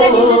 Cada dia já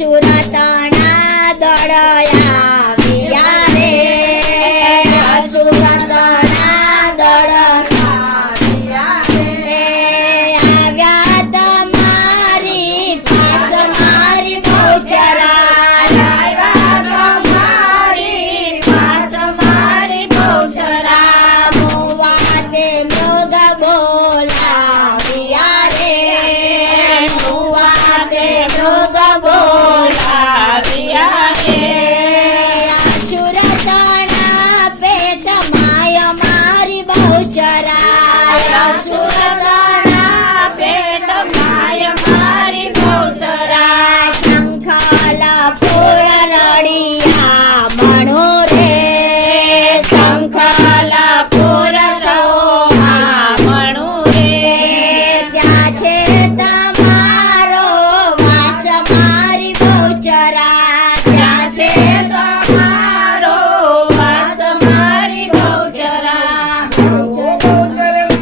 સુરતણા દળયા વિયા રે. સુરતણા દળયા વિયા રે. આવ્યા તમારી પાસ, મારી ભોજરા આવ્યા તમારી પાસ, મારી ભોજરા મોવા તે મોગ બોલા